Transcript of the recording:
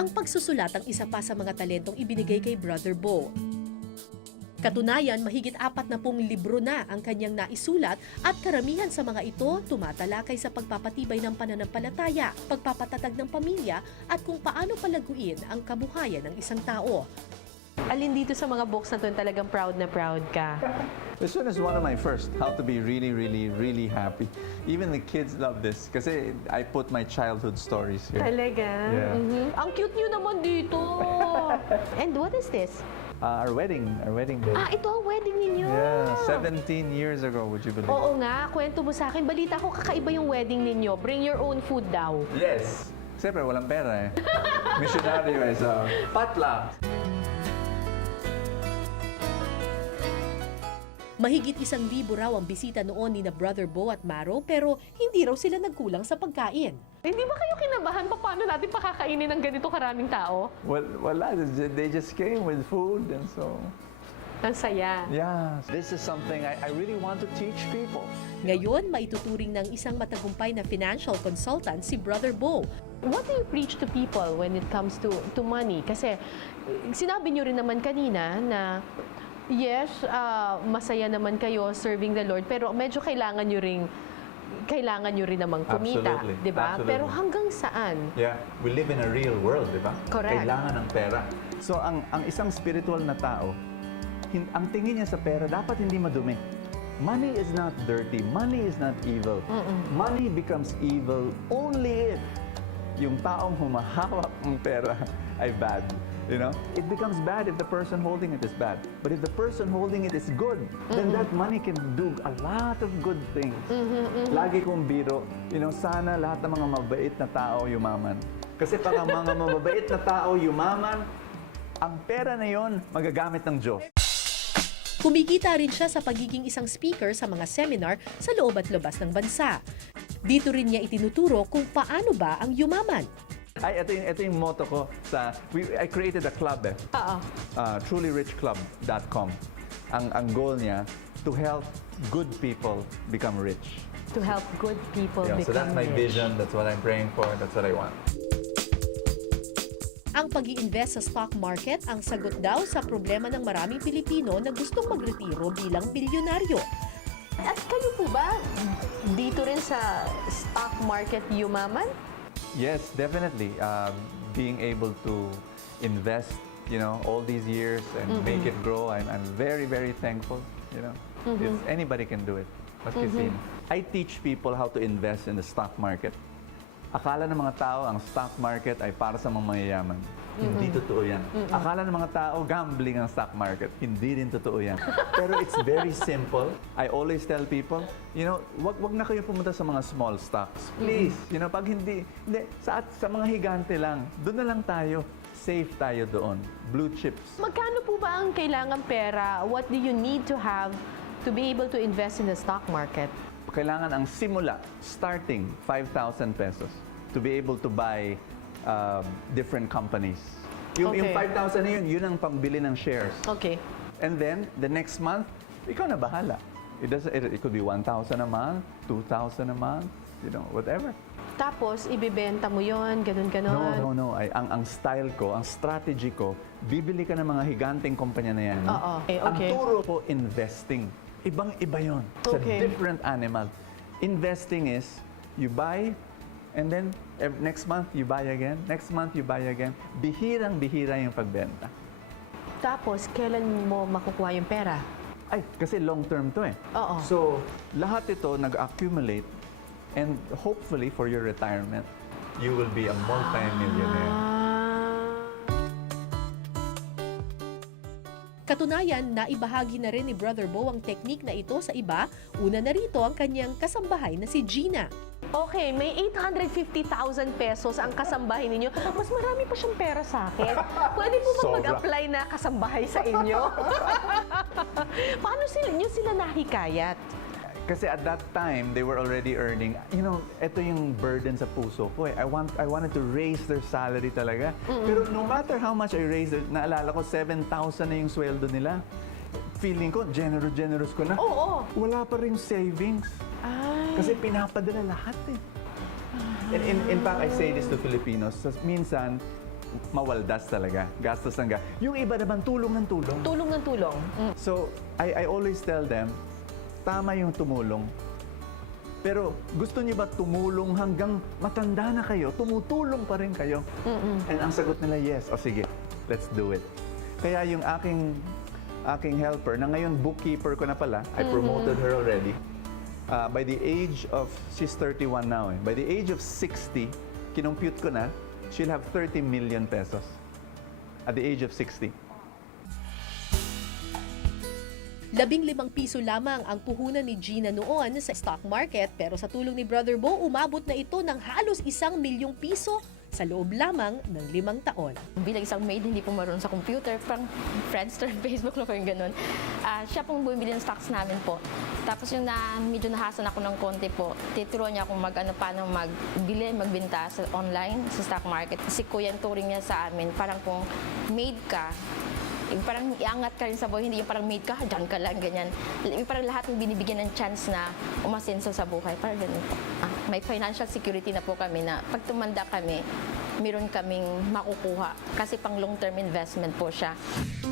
Ang pagsusulat ang isa pa sa mga talentong ibinigay kay Brother Bo. Katunayan, mahigit 40 libro na ang kanyang naisulat at karamihan sa mga ito tumatalakay sa pagpapatibay ng pananampalataya, pagpapatatag ng pamilya at kung paano palaguin ang kabuhayan ng isang tao. Alin dito sa mga books na to talagang proud na proud ka? This one is one of my first. How to be really, really, really happy. Even the kids love this kasi I put my childhood stories here. Talaga? Yeah. Ang cute nyo naman dito. And what is this? Our wedding day. Ito ang wedding ninyo. Yeah, 17 years ago, would you believe? Oo nga, kwento mo sa akin. Balita ko kakaiba yung wedding ninyo. Bring your own food daw. Yes. Siyempre, walang pera eh. Missionary eh, so patla. Mahigit 1,000 raw ang bisita noon ni na Brother Bo at Maro pero hindi raw sila nagkulang sa pagkain. Hindi ba kayo kinabahan pa paano natin pakakainin ng ganito karaming tao? Well, wala. They just came with food and so... Ang saya. Yeah. This is something I really want to teach people. Ngayon, maituturing ng isang matagumpay na financial consultant si Brother Bo. What do you preach to people when it comes to money? Kasi sinabi niyo rin naman kanina na yes, masaya naman kayo serving the Lord, pero medyo kailangan nyo rin namang kumita, Absolutely. 'di ba? Absolutely. Pero hanggang saan? Yeah, we live in a real world, di ba? Correct. Kailangan ng pera. So, ang isang spiritual na tao, ang tingin niya sa pera, dapat hindi madumi. Money is not dirty. Money is not evil. Money becomes evil only if yung taong humahawak ng pera ay bad. You know? It becomes bad if the person holding it is bad. But if the person holding it is good, then that money can do a lot of good things. Lagi kong biro, sana lahat ng mga mabait na tao yumaman. Kasi pag ang mga mabait na tao yumaman, ang pera na yon magagamit ng Diyos. Kumikita rin siya sa pagiging isang speaker sa mga seminar sa loob at labas ng bansa. Dito rin niya itinuturo kung paano ba ang yumaman. Ito yung motto ko I created a club trulyrichclub.com. Ang goal niya, to help good people become rich. To help good people Yeah, become so that's my rich. vision, that's what I'm praying for, that's what I want. Ang pag-i-invest sa stock market ang sagot daw sa problema ng maraming Pilipino na gustong magretiro bilang bilyonaryo. At kayo po ba dito rin sa stock market yumaman? Yes, definitely. Being able to invest, all these years and make it grow, I'm very, very thankful. If anybody can do it. Maski sino. I teach people how to invest in the stock market. Akala ng mga tao ang stock market ay para sa mga mayayaman. Hindi totoo yan. Akala ng mga tao gambling ang stock market. Hindi rin totoo yan. Pero it's very simple. I always tell people, wag na kayo pumunta sa mga small stocks. Please, pag hindi sa mga higante lang, doon na lang tayo. Safe tayo doon. Blue chips. Magkano po ba ang kailangan pera? What do you need to have to be able to invest in the stock market? Kailangan ang simula, starting 5,000 pesos to be able to buy different companies. Yung 5,000 na yun ang pambili ng shares. Okay. And then, the next month, ikaw na bahala. It could be 1,000 a month, 2,000 a month, whatever. Tapos, ibibenta mo yon, ganun-ganon. No. Ang style ko, ang strategy ko, bibili ka ng mga higanteng kumpanya na yan. Oo. Okay. Ang turo ko, investing. Ibang-iba yun. It's a Okay. different animal. Investing is, you buy, and then next month, you buy again. Next month, you buy again. Bihirang-bihira yung pagbenta. Tapos, kailan mo makukuha yung pera? Ay, kasi long-term to eh. Oo. So, lahat ito nag-accumulate, and hopefully, for your retirement, you will be a multi-millionaire. Katunayan, naibahagi na rin ni Brother Bo ang teknik na ito sa iba. Una na rito ang kanyang kasambahay na si Gina. Okay, may 850,000 pesos ang kasambahay ninyo. Mas marami pa siyang pera sa akin. Pwede po ba Sobra. mag-apply na kasambahay sa inyo? Paano sila nahikayat? Kasi at that time, they were already earning, ito yung burden sa puso ko eh. I wanted to raise their salary talaga. Pero no matter how much I raised it, naalala ko, 7,000 na yung sweldo nila. Feeling ko, generous ko na. Oo. Wala pa rin savings. Kasi pinapadala lahat eh. In fact, I say this to Filipinos, minsan, mawaldas talaga. Gastos ng gastos. Yung iba naman, tulong ng tulong. Tulong ng tulong. So, I always tell them, tama yung tumulong. Pero gusto niyo ba tumulong hanggang matanda na kayo? Tumutulong pa rin kayo? And ang sagot nila, yes. O sige, let's do it. Kaya yung aking helper, na ngayon bookkeeper ko na pala, I promoted her already. By the age of, she's 31 now eh. By the age of 60, kinompute ko na, she'll have 30 million pesos. At the age of 60. 15 piso lamang ang puhunan ni Gina noon sa stock market, pero sa tulong ni Brother Bo, umabot na ito ng halos 1 milyong piso sa loob lamang ng 5 taon. Bilang isang maid, hindi po marunong sa computer, pang Friendster, Facebook lang po yung ganun. Siya pong bumibili ng stocks namin po. Tapos yung medyo nahasan ako ng konti po, tinuruan niya akong paano magbili, magbenta sa online, sa stock market. Kasi kuya, ang turing niya sa amin, parang kung maid ka, yung parang iangat ka rin sa buhay, hindi yung parang maid ka, dyan ka lang, ganyan. Yung parang lahat ng binibigyan ng chance na umasenso sa buhay, parang ganun po. May financial security na po kami na pag tumanda kami, meron kaming makukuha kasi pang long-term investment po siya.